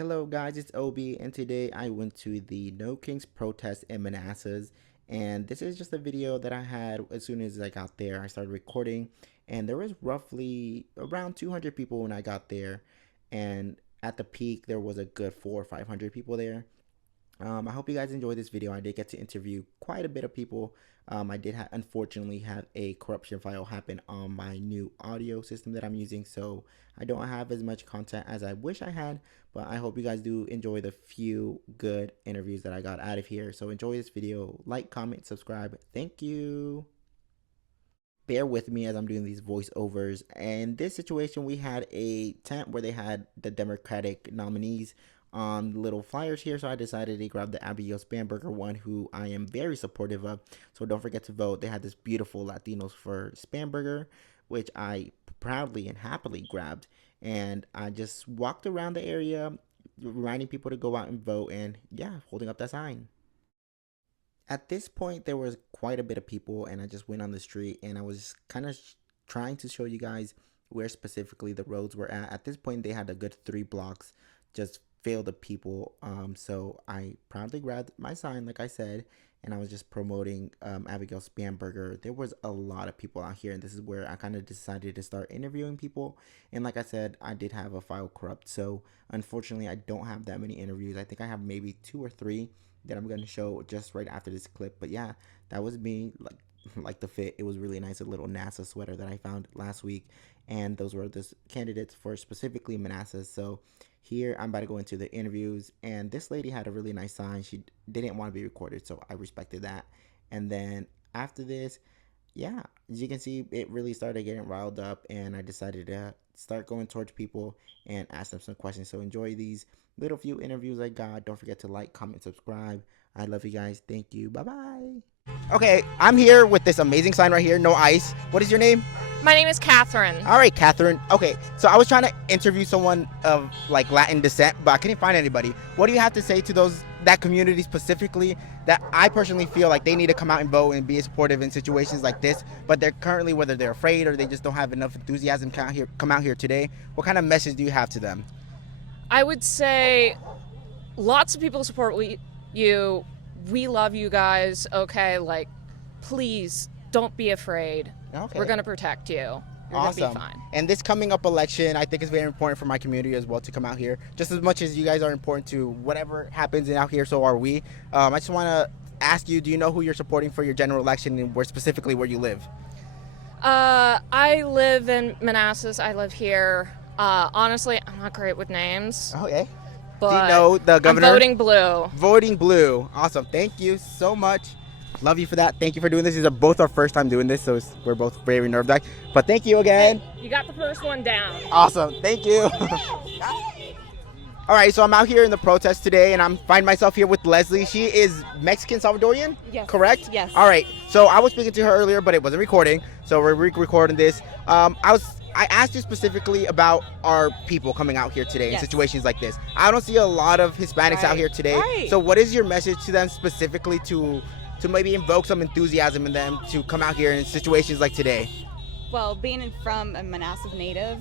Hello guys, it's Obi, and today I went to the No Kings protest in Manassas, and this is just a video that I had as soon as I got there. I started recording, and there was roughly around 200 people when I got there, and at the peak there was a good 400 or 500 people there. I hope you guys enjoyed this video. I did get to interview quite a bit of people. I did unfortunately have a corruption file happen on my new audio system that I'm using, so I don't have as much content as I wish I had, but I hope you guys do enjoy the few good interviews that I got out of here. So enjoy this video, like, comment, subscribe. Thank you. Bear with me as I'm doing these voiceovers. And this situation, we had a tent where they had the Democratic nominees on little flyers here, so I decided to grab the Abigail Spanberger one, who I am very supportive of. So don't forget to vote. They had this beautiful Latinos for Spanberger, which I proudly and happily grabbed, and I just walked around the area reminding people to go out and vote, and yeah, holding up that sign. At this point there was quite a bit of people, and I just went on the street and I was kind of trying to show you guys where specifically the roads were at this point. They had a good 3 blocks just filled of people, so I proudly grabbed my sign like I said, and I was just promoting Abigail Spanberger. There was a lot of people out here, and this is where I kind of decided to start interviewing people. And like I said, I did have a file corrupt, so unfortunately I don't have that many interviews. I think I have maybe 2 or 3 that I'm going to show just right after this clip. But yeah, that was me. Like the fit, it was really nice, a little NASA sweater that I found last week, and those were the candidates for specifically Manassas. So here I'm about to go into the interviews, and this lady had a really nice sign. She didn't want to be recorded, so I respected that. And then after this, yeah, as you can see, it really started getting riled up, and I decided to start going towards people and ask them some questions. So enjoy these little few interviews I got. Don't forget to like, comment, subscribe. I love you guys. Thank you. Bye bye. Okay, I'm here with this amazing sign right here, no ice. What is your name? My name is Catherine. All right, Catherine. Okay, so I was trying to interview someone of like Latin descent, but I couldn't find anybody. What do you have to say to that community specifically, that I personally feel like they need to come out and vote and be supportive in situations like this, but they're currently, whether they're afraid or they just don't have enough enthusiasm come out here today? What kind of message do you have to them? I would say lots of people support you. We love you guys. Okay, like, please don't be afraid. Okay. We're gonna protect you. You're awesome. gonna be fine. And this coming up election, I think is very important for my community as well to come out here. Just as much as you guys are important to whatever happens out here, so are we. I just want to ask you, do you know who you're supporting for your general election, and specifically where you live? I live in Manassas. I live here. Honestly, I'm not great with names. Okay. But do you know the governor? I'm voting blue. Voting blue. Awesome. Thank you so much. Love you for that. Thank you for doing this. These are both our first time doing this, so we're both very nerve-wracked. But thank you again. Hey, you got the first one down. Awesome. Thank you. All right, so I'm out here in the protest today, and I find myself here with Leslie. She is Mexican Salvadorian, yes. Correct? Yes. All right, so I was speaking to her earlier, but it wasn't recording, so we're recording this. I asked you specifically about our people coming out here today in situations like this. I don't see a lot of Hispanics out here today. So what is your message to them specifically to maybe invoke some enthusiasm in them to come out here in situations like today? Well, being from a Manassas native,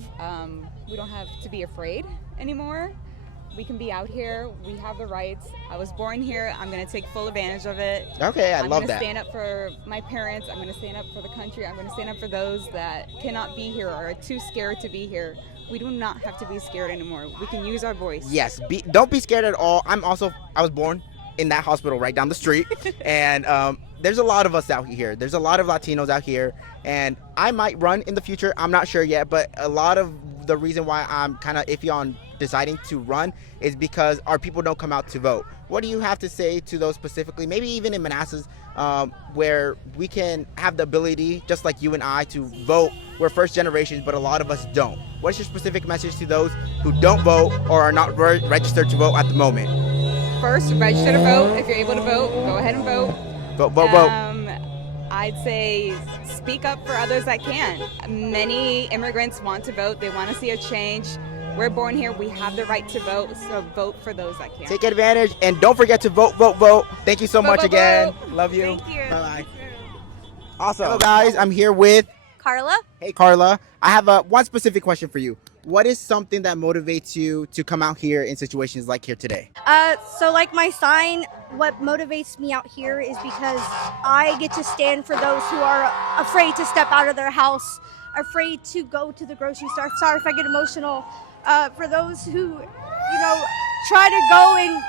we don't have to be afraid anymore. We can be out here. We have the rights. I was born here. I'm going to take full advantage of it. Okay, I love that. I'm going to stand up for my parents. I'm going to stand up for the country. I'm going to stand up for those that cannot be here or are too scared to be here. We do not have to be scared anymore. We can use our voice. Yes, don't be scared at all. I was born in that hospital right down the street, and there's a lot of us out here. There's a lot of Latinos out here, and I might run in the future. I'm not sure yet, but a lot of the reason why I'm kind of iffy on deciding to run is because our people don't come out to vote. What do you have to say to those specifically, maybe even in Manassas, where we can have the ability, just like you and I, to vote? We're first generations, but a lot of us don't. What's your specific message to those who don't vote or are not registered to vote at the moment? First, register to vote. If you're able to vote, go ahead and vote. Vote. I'd say speak up for others that can. Many immigrants want to vote. They want to see a change. We're born here. We have the right to vote, so vote for those that can. Take advantage, and don't forget to vote. Thank you so much again. Vote. Love you. Thank you. Bye-bye. Awesome. Hello, guys. I'm here with Carla? Hey, Carla. I have one specific question for you. what is something that motivates you to come out here in situations like here today? So like my sign, what motivates me out here is because I get to stand for those who are afraid to step out of their house, afraid to go to the grocery store. Sorry if I get emotional. For those who, try to go and,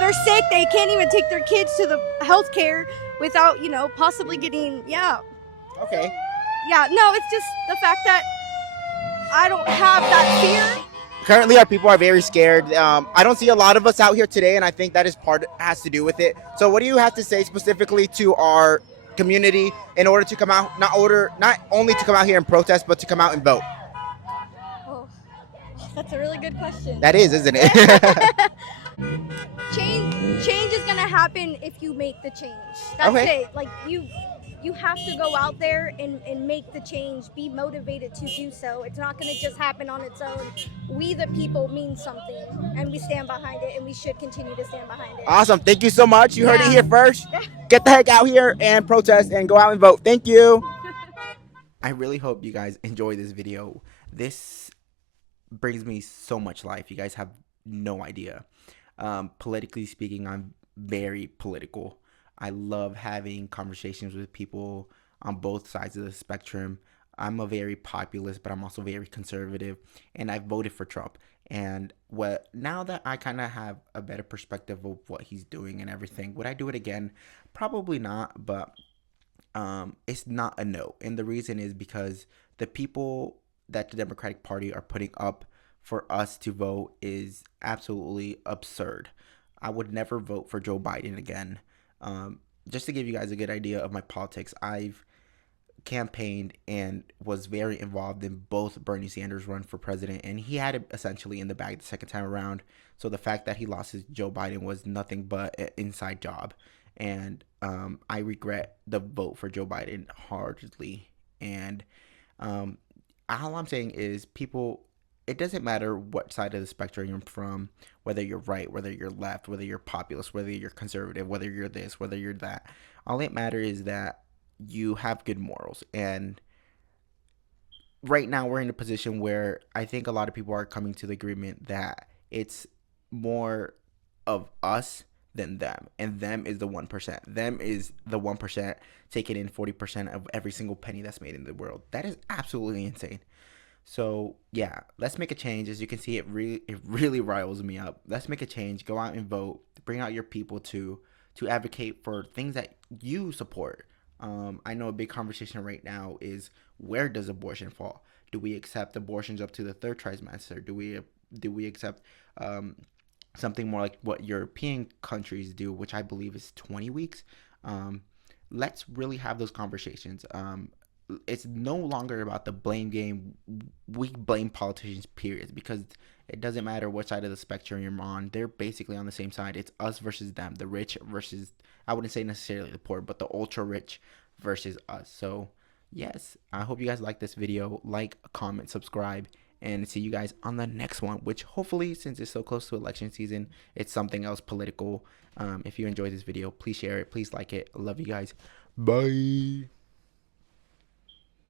they're sick, they can't even take their kids to the healthcare without, possibly getting, Okay. no, it's just the fact that I don't have that fear. Currently, our people are very scared. I don't see a lot of us out here today, and I think that is part has to do with it. So, what do you have to say specifically to our community in order to come out, not only to come out here and protest, but to come out and vote? Oh, that's a really good question. That is, isn't it? Change is gonna happen if you make the change. That's Okay. it. Like you have to go out there and make the change, be motivated to do so. It's not gonna just happen on its own. We the people mean something and we stand behind it, and we should continue to stand behind it. Awesome. Thank you so much. You heard it here first. Get the heck out here and protest and go out and vote. Thank you. I really hope you guys enjoy this video. This brings me so much life. You guys have no idea. Politically speaking, I'm very political. I love having conversations with people on both sides of the spectrum. I'm a very populist, but I'm also very conservative, and I voted for Trump. And now that I kind of have a better perspective of what he's doing and everything, would I do it again? Probably not, but it's not a no. And the reason is because the people that the Democratic Party are putting up for us to vote is absolutely absurd. I would never vote for Joe Biden again. Just to give you guys a good idea of my politics, I've campaigned and was very involved in both Bernie Sanders' run for president, and he had it essentially in the bag the second time around. So the fact that he lost to Joe Biden was nothing but an inside job. And I regret the vote for Joe Biden hardly. And all I'm saying is, people, it doesn't matter what side of the spectrum you're from, whether you're right, whether you're left, whether you're populist, whether you're conservative, whether you're this, whether you're that. All it matters is that you have good morals. And right now we're in a position where I think a lot of people are coming to the agreement that it's more of us than them, and them is the 1%. Them is the 1% taking in 40% of every single penny that's made in the world. That is absolutely insane. So yeah, let's make a change. As you can see, it really riles me up. Let's make a change. Go out and vote. Bring out your people to advocate for things that you support. I know a big conversation right now is, where does abortion fall? Do we accept abortions up to the third trimester? Do we accept something more like what European countries do, which I believe is 20 weeks? Let's really have those conversations. It's no longer about the blame game. We blame politicians, period, because it doesn't matter what side of the spectrum you're on. They're basically on the same side. It's us versus them, the rich versus, I wouldn't say necessarily the poor, but the ultra rich versus us. So yes, I hope you guys like this video. Like, comment, subscribe, and see you guys on the next one, which hopefully, since it's so close to election season, it's something else political. If you enjoyed this video, please share it, please like it. I love you guys. Bye.